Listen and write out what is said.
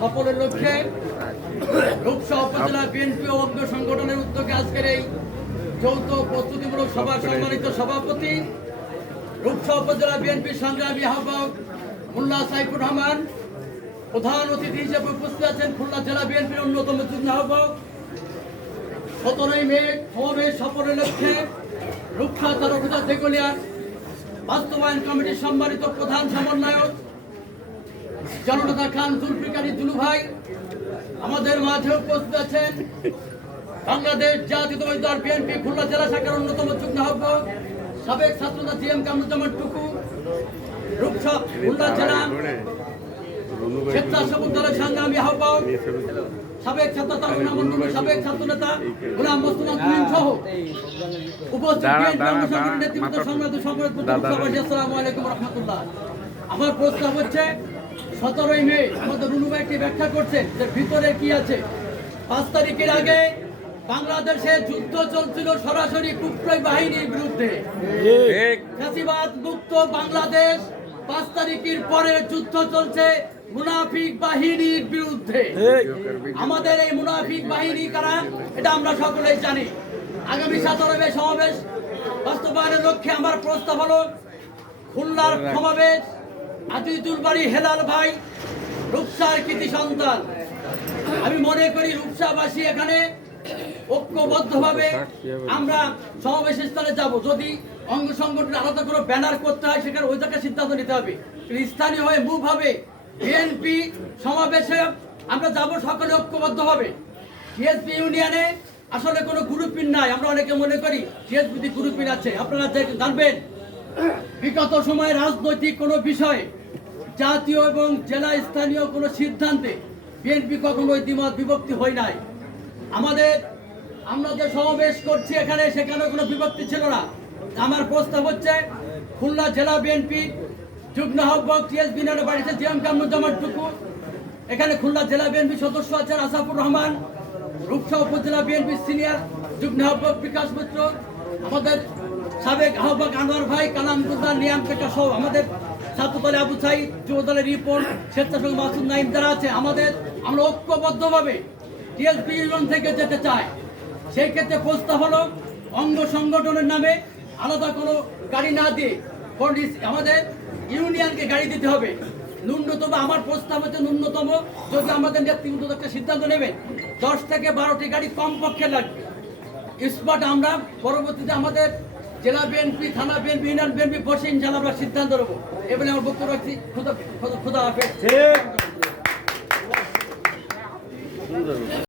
সফলের লক্ষ্যে রূপসা উপজেলা বিএনপি ও অঙ্গ সংগঠনের উদ্যোগে আজকের এই যৌথ প্রস্তুতিমূলক সভার সম্মানিত সভাপতি রূপসা উপজেলা বিএনপি সংগ্রামী আহ্বায়ক মোল্লা সাইফুর রহমান, প্রধান অতিথি হিসেবে উপস্থিত আছেন খুলনা জেলা বিএনপির অন্যতম যুগ্ম আহ্বায়ক। 17 মে সমাবেশ সফলের লক্ষ্যে রূপসা তারকুজা দেগলিয়ার বাস্তবায়ন কমিটির সম্মানিত প্রধান সমন্বয়ক জননেতা খান জুলফিকারী দুলু ভাই আমাদের মাঝে উপস্থিত আছেন। বাংলাদেশ জাতীয়তাবাদী দল বিএনপি খুলনা জেলা শাখার অন্যতম যুগ্ম আহ্বায়ক সাবেক ছাত্রনেতা জিএম কামরুজ্জামান টুকু, রূপসা খুলনা জেলা স্বেচ্ছাসেবক দলের সংগ্রামী আহ্বায়ক সাবেক ছাত্রনেতা সাবেক ছাত্রনেতা গোলাম মোস্তফা তুহিন সহ উপস্থিত নেতৃত্ব সংগ্রামী আসসালামু আলাইকুম রহমতুল্লাহ। আমার প্রস্তাব হচ্ছে 17 মে আমাদের রুনু ভাইকে ব্যাখ্যা করছেন যে ভিতরে কি আছে। 5 তারিখের আগে বাংলাদেশে যুদ্ধ চলছিল সরাসরি কুপ্রয় বাহিনীর বিরুদ্ধে। ফ্যাসিবাদ মুক্ত বাংলাদেশ 5 তারিখের পরে যুদ্ধ চলছে মুনাফিক বাহিনীর বিরুদ্ধে। আমাদের এই মুনাফিক বাহিনী কারা এটা আমরা সকলেই জানি। আগামী 17 মে সমাবেশ বাস্তবায়নের লক্ষ্যে আমার প্রস্তাব হলো খুলনার সমাবেশ আজিজুল বাড়ি হেলাল ভাই রূপসার কৃতি সন্তান। আমি মনে করি রূপসাবাসী এখানে ঐক্যবদ্ধভাবে আমরা সমাবেশ স্থলে যাব। যদি অঙ্গ সংগঠনের আলাদা করে ব্যানার করতে হয় সেখানে ওই জায়গায় সিদ্ধান্ত নিতে হবে। স্থানীয় হয়ে মুভ হবে বিএনপি সমাবেশে আমরা যাব সকলে ঐক্যবদ্ধভাবে। টিএসপি ইউনিয়নে আসলে কোনো গ্রুপিং নাই, আমরা অনেকে মনে করি টিএসপি গ্রুপিং আছে। আপনারা জানবেন বিগত সময়ে রাজনৈতিক কোনো বিষয়ে জাতীয় এবং জেলা স্থানীয় কোনো সিদ্ধান্তে বিএনপি কখনো দ্বিমত বিভক্তি হয় নাই। আমরা যে সমাবেশ করছি এখানে সেখানে কোনো বিভক্তি ছিল না। আমার প্রস্তাব হচ্ছে খুলনা জেলা বিএনপি যুগ্ম আহ্বায়ক টিএসপি ইউনিয়নের বাড়িতে জিএম কামরুজ্জামান টুকু, এখানে খুলনা জেলা বিএনপি সদস্য আছেন আসাফুর রহমান, রূপসা উপজেলা বিএনপি সিনিয়র যুগ্ম আহ্বায়ক বিকাশ মিত্র, আমাদের সাবেক আহ্বায়ক আনোয়ার ভাই, কালাম গুলজার, নিয়াম পেটা সহ আমাদের ছাত্রদলে আবু সাইদ, যুব দলের রিপন, স্বেচ্ছাসেবক মাসুদ নাইম যারা আছে আমরা ঐক্যবদ্ধভাবে টিএসপি ইউনিয়ন থেকে যেতে চাই। সেই ক্ষেত্রে প্রস্তাব হলো অঙ্গ সংগঠনের নামে আলাদা কোনো গাড়ি না দিয়ে আমাদের ইউনিয়নকে গাড়ি দিতে হবে। ন্যূনতম আমার প্রস্তাব হচ্ছে ন্যূনতম যদি আমাদের নেতৃত্ব একটা সিদ্ধান্ত নেবে 10 থেকে 12টি গাড়ি কমপক্ষে লাগবে। স্পট আমরা পরবর্তীতে আমাদের জেলা বিএনপি, থানা বিএনপি, ইউনিয়ন বিএনপি বসে ইনশাআল্লাহ আমরা সিদ্ধান্ত নেবো। এবারে আমার বক্তব্য রাখছি। খুদা হাফেজ।